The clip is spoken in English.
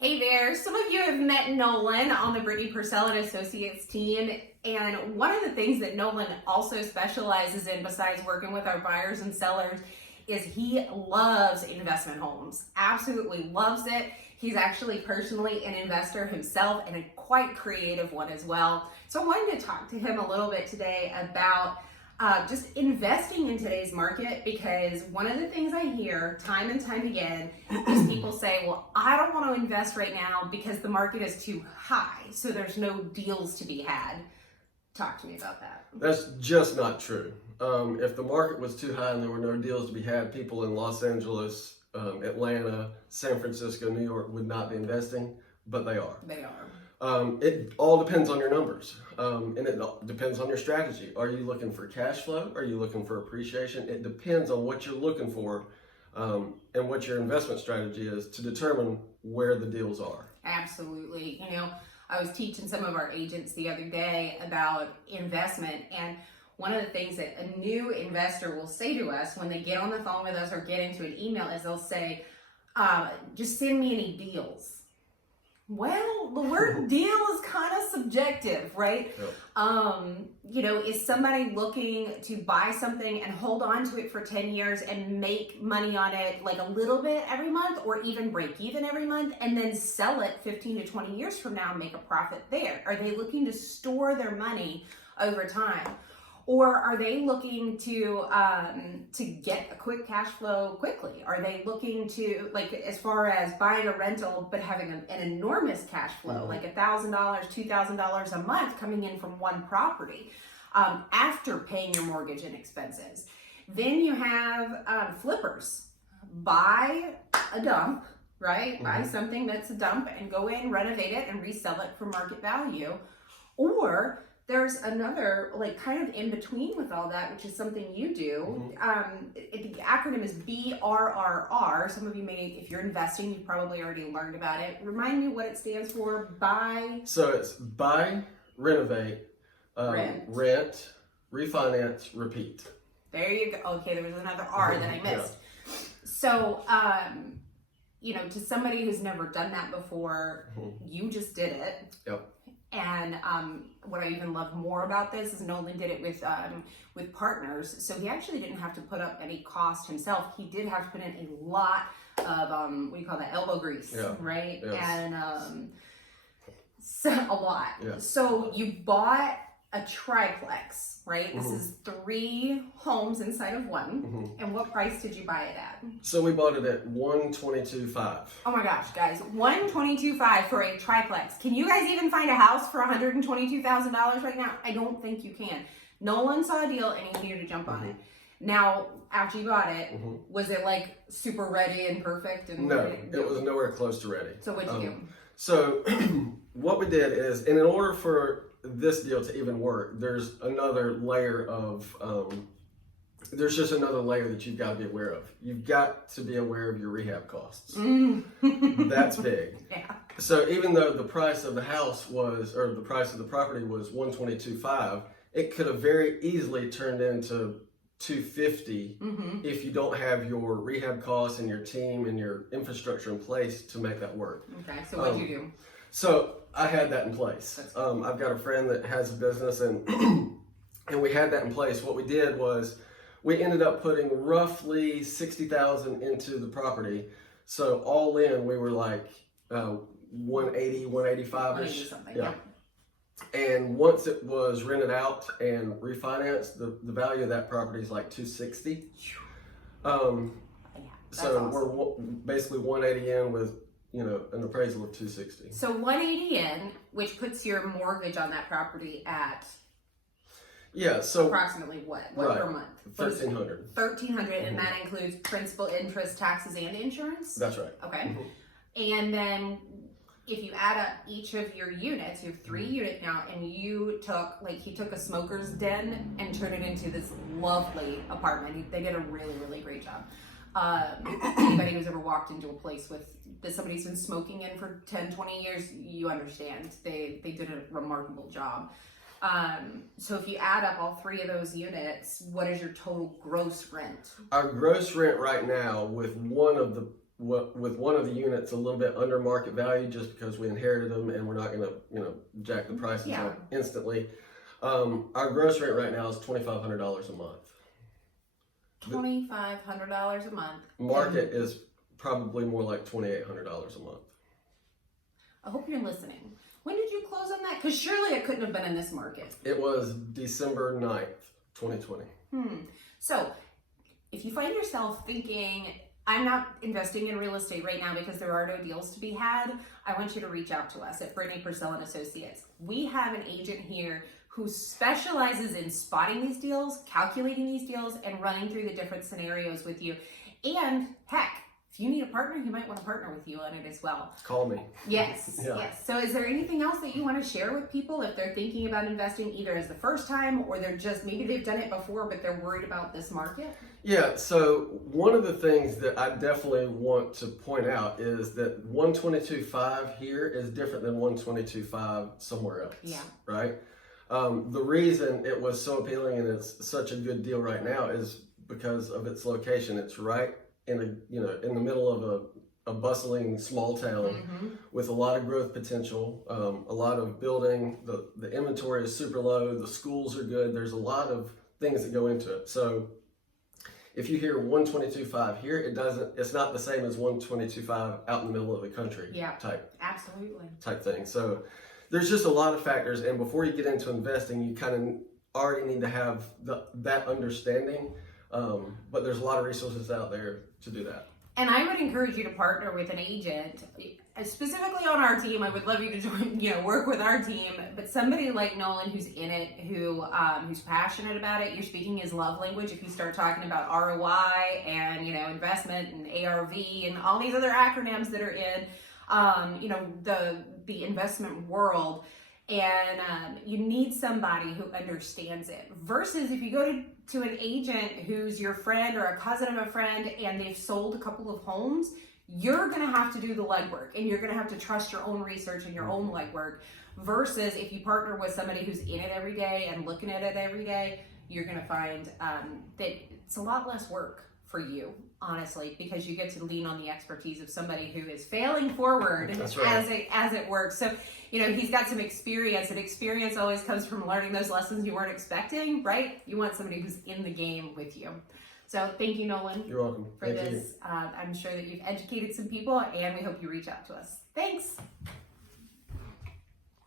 Hey there, some of you have met Nolan on the Brittany Purcell and Associates team, and one of the things that Nolan also specializes in besides working with our buyers and sellers is he loves investment homes, absolutely loves it. He's actually personally an investor himself and a quite creative one as well. So I wanted to talk to him a little bit today about just investing in today's market, because one of the things I hear time and time again is people say, well, I don't want to invest right now because the market is too high, so there's no deals to be had. Talk to me about that. That's just not true. If the market was too high and there were no deals to be had, people in Los Angeles, Atlanta, San Francisco, New York would not be investing, but they are. They are. It all depends on your numbers, and it depends on your strategy. Are you looking for cash flow? Are you looking for appreciation? It depends on what you're looking for and what your investment strategy is to determine where the deals are. Absolutely. You know, I was teaching some of our agents the other day about investment, and one of the things that a new investor will say to us when they get on the phone with us or get into an email is they'll say, just send me any deals. Well, the word deal is kind of subjective, right? Yep. You know, is somebody looking to buy something and hold on to it for 10 years and make money on it like a little bit every month, or even break even every month and then sell it 15 to 20 years from now and make a profit there? Are they looking to store their money over time? Or are they looking to get a quick cash flow quickly? Are they looking to, like, as far as buying a rental but having an enormous cash flow, like $1,000, $2,000 a month coming in from one property after paying your mortgage and expenses? Then you have flippers. Buy a dump, right? Buy something that's a dump and go in, renovate it, and resell it for market value. Or there's another, like, kind of in between with all that, which is something you do. The acronym is BRRR. Some of you may, if you're investing, you've probably already learned about it. Remind me what it stands for. Buy. So it's buy, renovate, rent, refinance, repeat. There you go. Okay, there was another R that I missed. Yeah. So, you know, to somebody who's never done that before, you just did it. Yep. And what I even love more about this is Nolan did it with partners, so he actually didn't have to put up any cost himself. He did have to put in a lot of what do you call that, elbow grease, right? Yes. And so a lot. Yes. So you bought a triplex, right? This is 3 homes inside of one. And what price did you buy it at? So we bought it at $122,500. Oh my gosh, guys, $122,500 for a triplex. Can you guys even find a house for $122,000 right now? I don't think you can. Nolan saw a deal and he's here to jump on it. Now, after you bought it, was it like super ready and perfect? And no, it was nowhere close to ready. So what'd you do? So what we did is, and in order for this deal to even work, there's another layer of there's just another layer that you've got to be aware of. You've got to be aware of your rehab costs. That's big. Yeah. So even though the price of the house was, or the price of the property was $122,500, it could have very easily turned into $250 if you don't have your rehab costs and your team and your infrastructure in place to make that work. Okay, so what'd you do? So I had that in place. I've got a friend that has a business, and and we had that in place. What we did was we ended up putting roughly $60,000 into the property. So all in, we were like 180, 185-ish. Yeah. And once it was rented out and refinanced, the value of that property is like $260. So awesome. We're basically 180 in with, you know, an appraisal of $260. So 180 in, which puts your mortgage on that property at so approximately what per month? $1,300. $1,300, and that includes principal, interest, taxes, and insurance. That's right. Okay. And then if you add up each of your units, you have 3 units now, and you took, like, he took a smoker's den and turned it into this lovely apartment. They did a really, really great job. Anybody who's ever walked into a place that somebody's been smoking in for 10, 20 years, you understand. They did a remarkable job. So if you add up all 3 of those units, what is your total gross rent? Our gross rent right now with one of the with one of the units a little bit under market value just because we inherited them and we're not going to, jack the prices up instantly. Our gross rate right now is $2,500 a month. $2,500 a month. Market is probably more like $2,800 a month. I hope you're listening. When did you close on that? Because surely it couldn't have been in this market. It was December 9th, 2020. So if you find yourself thinking, I'm not investing in real estate right now because there are no deals to be had, I want you to reach out to us at Brittany Purcell and Associates. We have an agent here who specializes in spotting these deals, calculating these deals, and running through the different scenarios with you. And heck, if you need a partner, he might want to partner with you on it as well. Call me. Yes, yes. So is there anything else that you want to share with people if they're thinking about investing either as the first time or they're just, maybe they've done it before, but they're worried about this market? Yeah, so one of the things that I definitely want to point out is that 122.5 here is different than 122.5 somewhere else. Yeah. Right? The reason it was so appealing and it's such a good deal right now is because of its location. It's right in in the middle of a bustling small town with a lot of growth potential, a lot of building. The inventory is super low. The schools are good. There's a lot of things that go into it. So if you hear 122.5 here, it's not the same as 122.5 out in the middle of the country. Type thing. So there's just a lot of factors, and before you get into investing, you kind of already need to have that understanding. But there's a lot of resources out there to do that. And I would encourage you to partner with an agent, specifically on our team. I would love you to join, work with our team. But somebody like Nolan, who's in it, who's passionate about it. You're speaking his love language. If you start talking about ROI and investment and ARV and all these other acronyms that are in, the investment world. And you need somebody who understands it versus if you go to an agent who's your friend or a cousin of a friend and they've sold a couple of homes, you're going to have to do the legwork and you're going to have to trust your own research and your own legwork versus if you partner with somebody who's in it every day and looking at it every day, you're going to find that it's a lot less work for you, honestly, because you get to lean on the expertise of somebody who is failing forward as it works. So, he's got some experience, and experience always comes from learning those lessons you weren't expecting, right? You want somebody who's in the game with you. So thank you, Nolan. You're welcome. For this. I'm sure that you've educated some people, and we hope you reach out to us. Thanks.